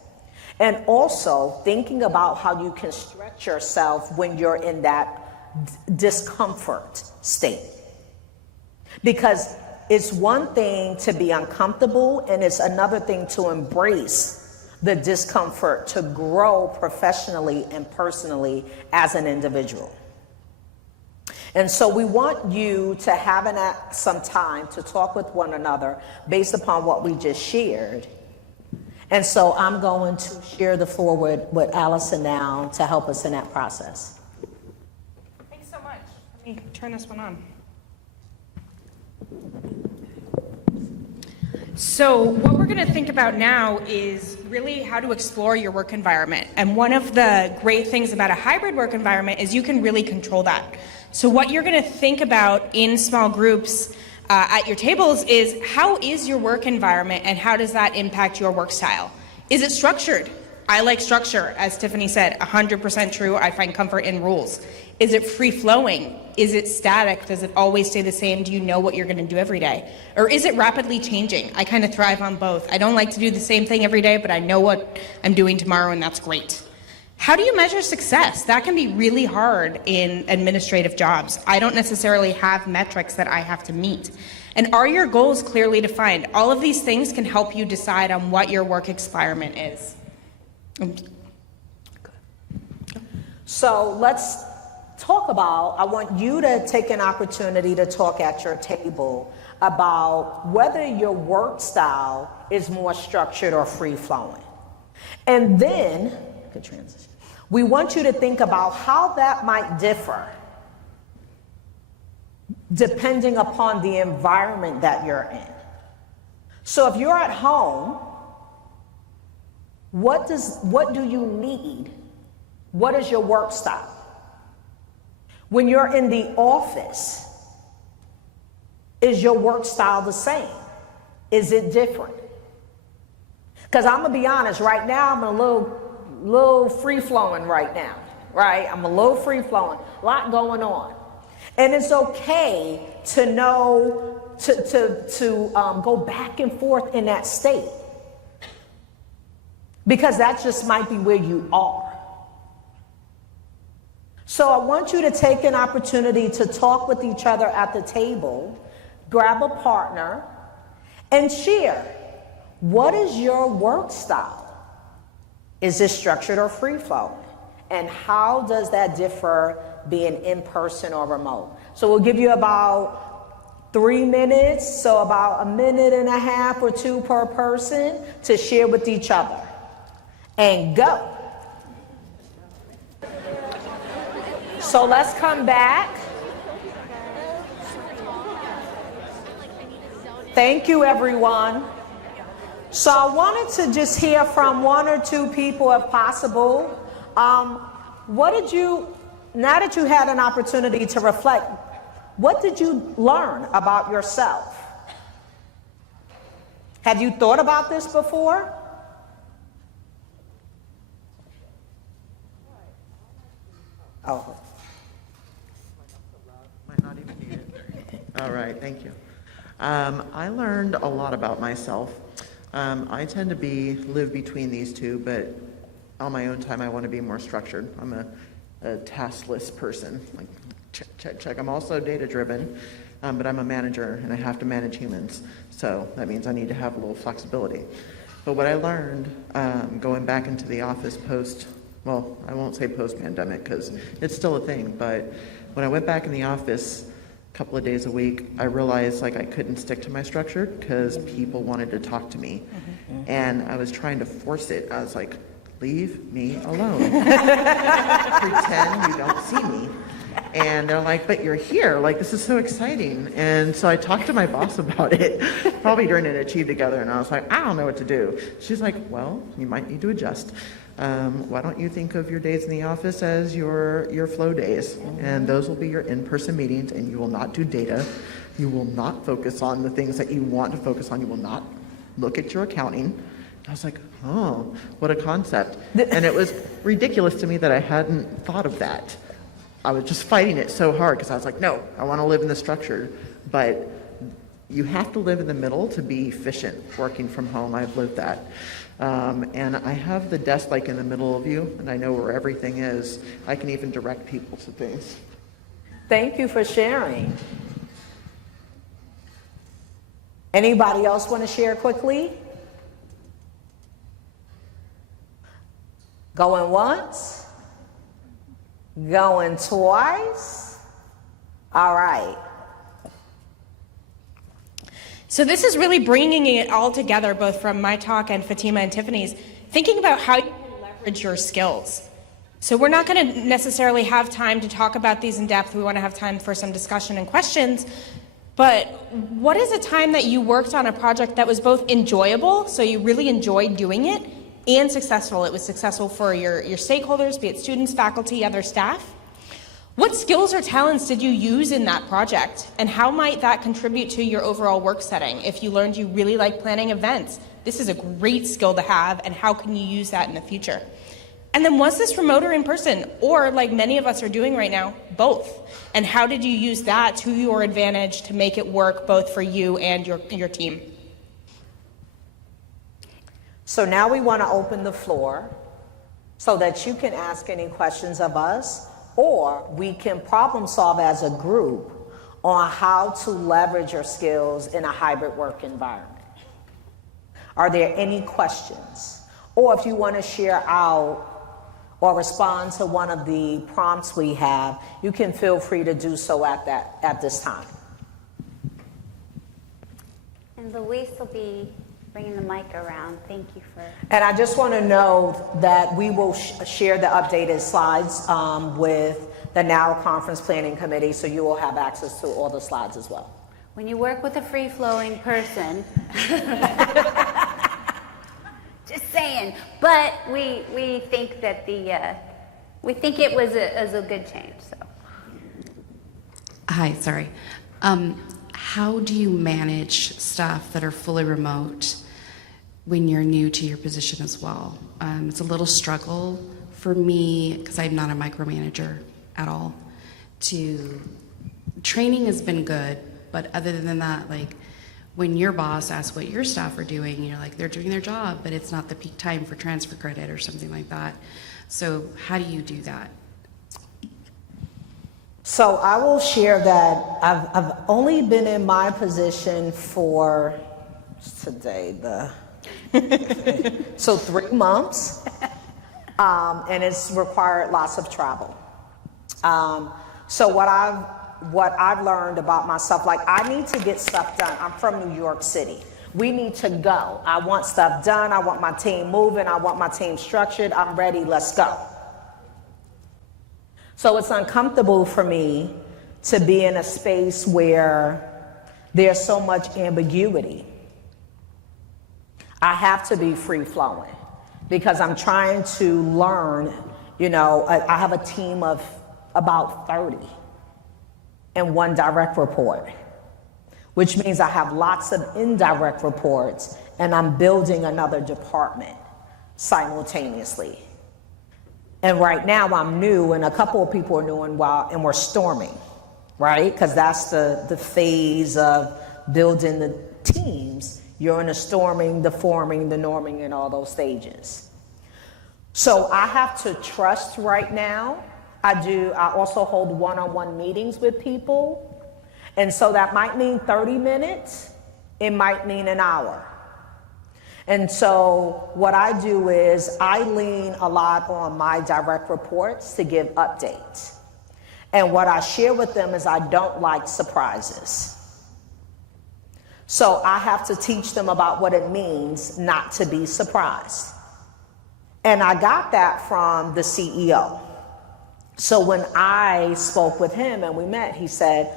And also thinking about how you can stretch yourself when you're in that discomfort state. Because it's one thing to be uncomfortable, and it's another thing to embrace the discomfort to grow professionally and personally as an individual. And so we want you to have some time to talk with one another based upon what we just shared. And so I'm going to share the floor with Allison now to help us in that process. Thanks so much. Let me turn this one on. So what we're going to think about now is really how to explore your work environment. And one of the great things about a hybrid work environment is you can really control that. So what you're going to think about in small groups at your tables is, how is your work environment and how does that impact your work style? Is it structured? I like structure, as Tiffany said, 100% true. I find comfort in rules. Is it free-flowing? Is it static? Does it always stay the same? Do you know what you're going to do every day? Or is it rapidly changing? I kind of thrive on both. I don't like to do the same thing every day, but I know what I'm doing tomorrow, and that's great. How do you measure success? That can be really hard in administrative jobs. I don't necessarily have metrics that I have to meet. And are your goals clearly defined? All of these things can help you decide on what your work environment is. So let's talk about, I want you to take an opportunity to talk at your table about whether your work style is more structured or free-flowing. And then, good transition, we want you to think about how that might differ depending upon the environment that you're in. So if you're at home, what do you need? What is your work style? When you're in the office, Is your work style the same? Is it different? Because I'm gonna be honest, right now I'm a little free-flowing right now, right? I'm a little free-flowing, a lot going on. And it's okay to know, to go back and forth in that state. Because that just might be where you are. So I want you to take an opportunity to talk with each other at the table, grab a partner, and share. What is your work style? Is it structured or free flow? And how does that differ being in person or remote? So we'll give you about 3 minutes, so about 1.5 minutes or 2 per person to share with each other. And go. So let's come back. Thank you, everyone. So I wanted to just hear from 1 or 2 people if possible. What did you, now that you had an opportunity to reflect, what did you learn about yourself? Have you thought about this before? Oh. Might not even need it. All right, thank you. I learned a lot about myself. I tend to live between these two, but on my own time, I want to be more structured. I'm a taskless person. Like, check. I'm also data-driven, but I'm a manager, and I have to manage humans. So that means I need to have a little flexibility. But what I learned going back into the office well, I won't say post-pandemic because it's still a thing, but when I went back in the office a couple of days a week, I realized like I couldn't stick to my structure because people wanted to talk to me. And I was trying to force it. I was like, leave me alone. Pretend you don't see me. And they're like, but you're here, like this is so exciting. And so I talked to my boss about it, probably during an Achieve Together, and I was like, I don't know what to do. She's like, well, you might need to adjust. Why don't you think of your days in the office as your flow days? And those will be your in-person meetings, and you will not do data. You will not focus on the things that you want to focus on. You will not look at your accounting. I was like, oh, what a concept. And it was ridiculous to me that I hadn't thought of that. I was just fighting it so hard because I was like, no, I want to live in the structure. But you have to live in the middle to be efficient working from home. I've lived that. And I have the desk like in the middle of you, and I know where everything is. I can even direct people to things. Thank you for sharing. Anybody else want to share quickly? Going once? Going twice? All right. So this is really bringing it all together, both from my talk and Fatima and Tiffany's, thinking about how you can leverage your skills. So we're not going to necessarily have time to talk about these in depth. We want to have time for some discussion and questions. But what is a time that you worked on a project that was both enjoyable, so you really enjoyed doing it, and successful? It was successful for your stakeholders, be it students, faculty, other staff. What skills or talents did you use in that project? And how might that contribute to your overall work setting? If you learned you really like planning events, this is a great skill to have, and how can you use that in the future? And then was this remote or in person? Or like many of us are doing right now, both? And how did you use that to your advantage to make it work both for you and your team? So now we want to open the floor so that you can ask any questions of us, or we can problem solve as a group on how to leverage your skills in a hybrid work environment. Are there any questions? Or if you want to share out or respond to one of the prompts we have, you can feel free to do so at this time. And Luis will be bringing the mic around. Thank you for... And I just want to know that we will share the updated slides with the Now Conference Planning Committee, so you will have access to all the slides as well. When you work with a free-flowing person, just saying, but we think that we think it was a good change. So. Hi, sorry. how do you manage staff that are fully remote when you're new to your position as well? It's a little struggle for me because I'm not a micromanager at all. Training has been good, but other than that, like when your boss asks what your staff are doing, you're like, they're doing their job, but it's not the peak time for transfer credit or something like that. So how do you do that? So I will share that I've only been in my position for today, so 3 months, and it's required lots of travel. So what I've learned about myself, like I need to get stuff done. I'm from New York City. We need to go. I want stuff done. I want my team moving. I want my team structured. I'm ready. Let's go. So it's uncomfortable for me to be in a space where there's so much ambiguity. I have to be free flowing because I'm trying to learn, I have a team of about 30 and 1 direct report, which means I have lots of indirect reports and I'm building another department simultaneously. And right now I'm new and a couple of people are new and we're storming, right? Because that's the phase of building the teams. You're in the storming, the forming, the norming, and all those stages. So I have to trust right now. I also hold one-on-one meetings with people. And so that might mean 30 minutes. It might mean an hour. And so what I do is I lean a lot on my direct reports to give updates. And what I share with them is I don't like surprises. So I have to teach them about what it means not to be surprised. And I got that from the CEO. So when I spoke with him and we met, he said,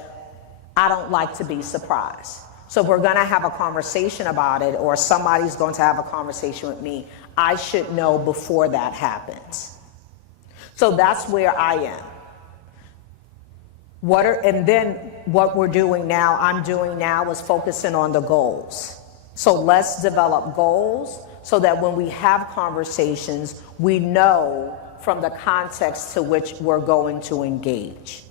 I don't like to be surprised. So if we're going to have a conversation about it or somebody's going to have a conversation with me, I should know before that happens. So that's where I am. And then what I'm doing now is focusing on the goals. So let's develop goals so that when we have conversations, we know from the context to which we're going to engage.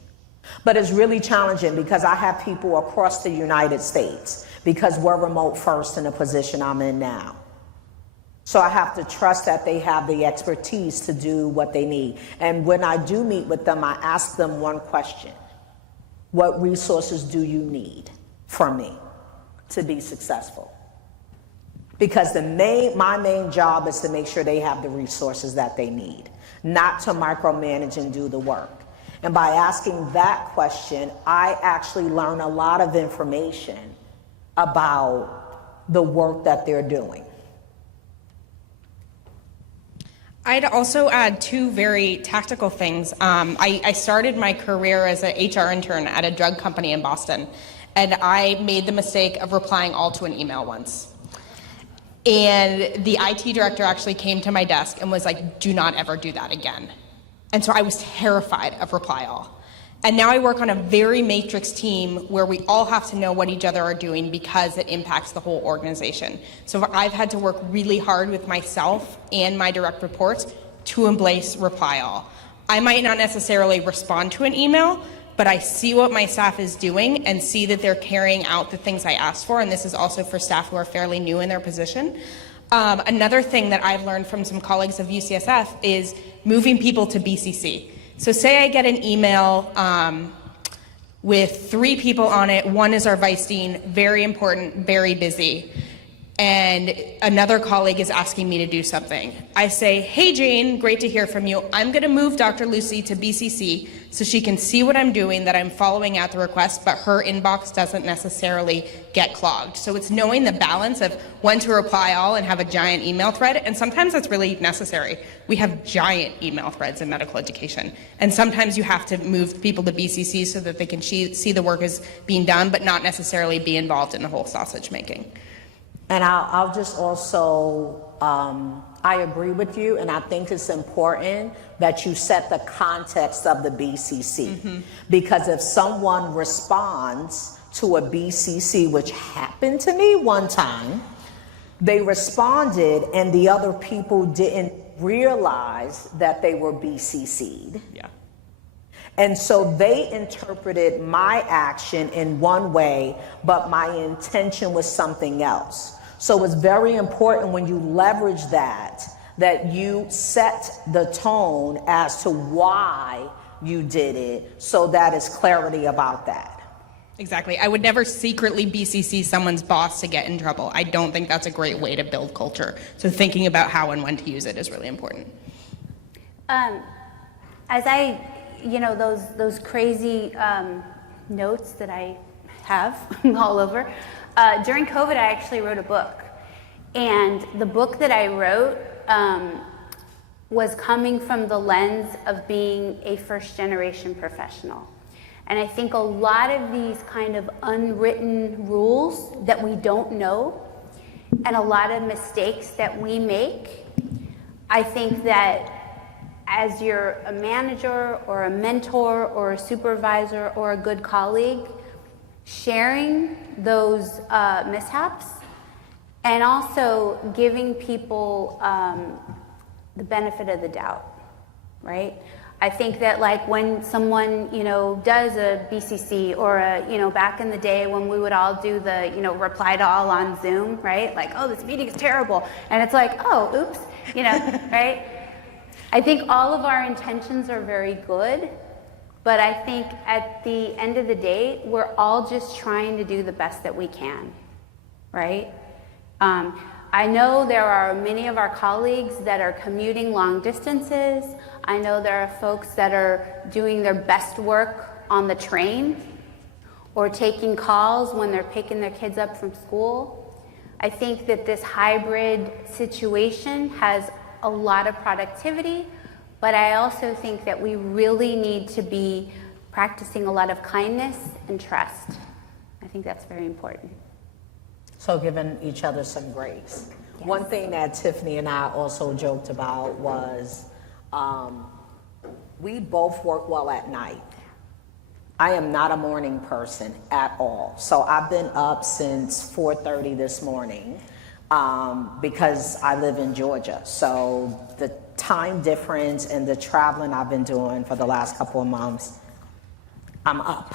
But it's really challenging because I have people across the United States because we're remote first in the position I'm in now. So I have to trust that they have the expertise to do what they need. And when I do meet with them, I ask them one question. What resources do you need from me to be successful? Because my main job is to make sure they have the resources that they need, not to micromanage and do the work. And by asking that question, I actually learn a lot of information about the work that they're doing. I'd also add 2 very tactical things. I started my career as an HR intern at a drug company in Boston, and I made the mistake of replying all to an email once. And the IT director actually came to my desk and was like, do not ever do that again. And so I was terrified of reply all. And now I work on a very matrix team where we all have to know what each other are doing because it impacts the whole organization. So I've had to work really hard with myself and my direct reports to embrace reply all. I might not necessarily respond to an email, but I see what my staff is doing and see that they're carrying out the things I asked for. And this is also for staff who are fairly new in their position. Another thing that I've learned from some colleagues of UCSF is moving people to BCC. So say I get an email with 3 people on it. 1 is our vice dean, very important, very busy. And another colleague is asking me to do something. I say, hey Jane, great to hear from you. I'm gonna move Dr. Lucy to BCC so she can see what I'm doing, that I'm following out the request, but her inbox doesn't necessarily get clogged. So it's knowing the balance of when to reply all and have a giant email thread, and sometimes that's really necessary. We have giant email threads in medical education, and sometimes you have to move people to BCC so that they can see the work is being done, but not necessarily be involved in the whole sausage making. And I'll just also, I agree with you, and I think it's important that you set the context of the BCC. Mm-hmm. Because if someone responds to a BCC, which happened to me one time. They responded and the other people didn't realize that they were BCC'd. Yeah. And so they interpreted my action in one way, but my intention was something else. So it's very important when you leverage that you set the tone as to why you did it, so that is clarity about that. Exactly. I would never secretly BCC someone's boss to get in trouble. I don't think that's a great way to build culture. So thinking about how and when to use it is really important. As I, those crazy notes that I have all over, during COVID, I actually wrote a book. And the book that I wrote was coming from the lens of being a first-generation professional. And I think a lot of these kind of unwritten rules that we don't know and a lot of mistakes that we make, I think that as you're a manager or a mentor or a supervisor or a good colleague, sharing those mishaps and also giving people the benefit of the doubt, right? I think that like when someone, does a BCC or back in the day when we would all do the, reply to all on Zoom, right? Like, oh, this meeting is terrible. And it's like, oh, oops, right? I think all of our intentions are very good, but I think at the end of the day, we're all just trying to do the best that we can, right? I know there are many of our colleagues that are commuting long distances. I know there are folks that are doing their best work on the train or taking calls when they're picking their kids up from school. I think that this hybrid situation has a lot of productivity, but I also think that we really need to be practicing a lot of kindness and trust. I think that's very important. So giving each other some grace. Yes. One thing that Tiffany and I also joked about was we both work well at night. I am not a morning person at all. So I've been up since 4:30 this morning because I live in Georgia. So the time difference and the traveling I've been doing for the last couple of months, I'm up.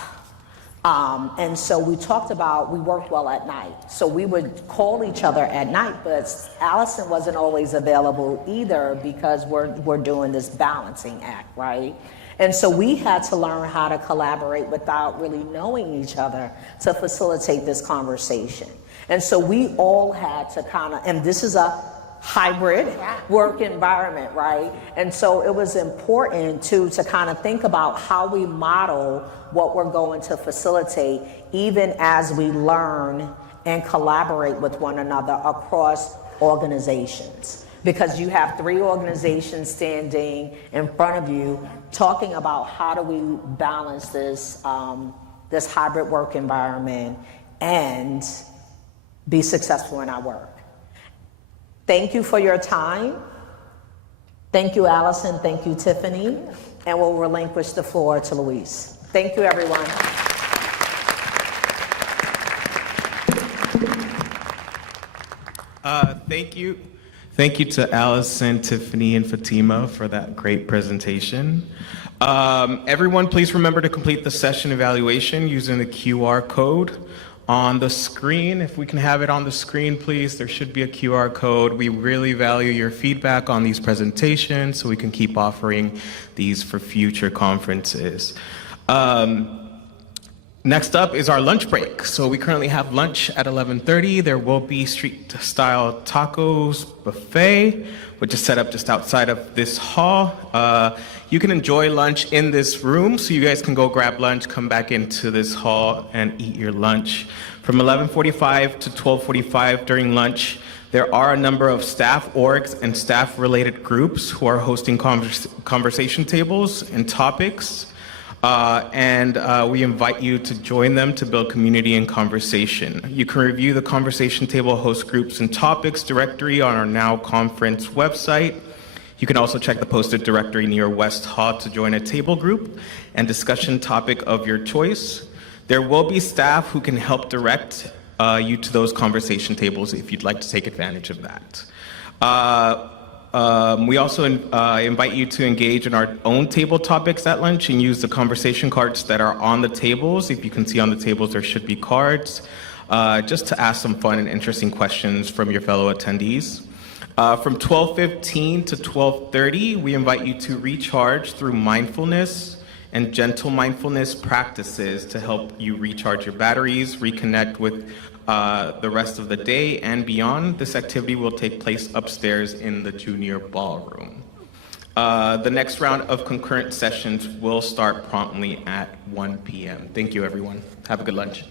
And so we talked about, we worked well at night. So we would call each other at night, but Allison wasn't always available either because we're doing this balancing act, right? And so we had to learn how to collaborate without really knowing each other to facilitate this conversation. And so we all had to and this is a hybrid work environment, right? And so it was important to kind of think about how we model what we're going to facilitate, even as we learn and collaborate with one another across organizations. Because you have 3 organizations standing in front of you talking about how do we balance this, this hybrid work environment and be successful in our work. Thank you for your time. Thank you, Allison. Thank you, Tiffany. And we'll relinquish the floor to Luis. Thank you, everyone. Thank you to Allison, Tiffany, and Fatima for that great presentation. Everyone, please remember to complete the session evaluation using the QR code on the screen. If we can have it on the screen, please. There should be a QR code. We really value your feedback on these presentations so we can keep offering these for future conferences. Next up is our lunch break. So we currently have lunch at 11:30. There will be street-style tacos buffet, which is set up just outside of this hall. You can enjoy lunch in this room, so you guys can go grab lunch, come back into this hall, and eat your lunch. From 11:45 to 12:45 during lunch, there are a number of staff orgs and staff-related groups who are hosting conversation tables and topics. We invite you to join them to build community and conversation. You can review the conversation table host groups and topics directory on our Now Conference website. You can also check the posted directory near West Hall to join a table group and discussion topic of your choice. There will be staff who can help direct you to those conversation tables if you'd like to take advantage of that. We also invite you to engage in our own table topics at lunch and use the conversation cards that are on the tables. If you can see on the tables, there should be cards, just to ask some fun and interesting questions from your fellow attendees. From 12:15 to 12:30, we invite you to recharge through mindfulness and gentle mindfulness practices to help you recharge your batteries, reconnect with the rest of the day and beyond. This activity will take place upstairs in the junior ballroom. The next round of concurrent sessions will start promptly at 1 p.m. Thank you, everyone. Have a good lunch.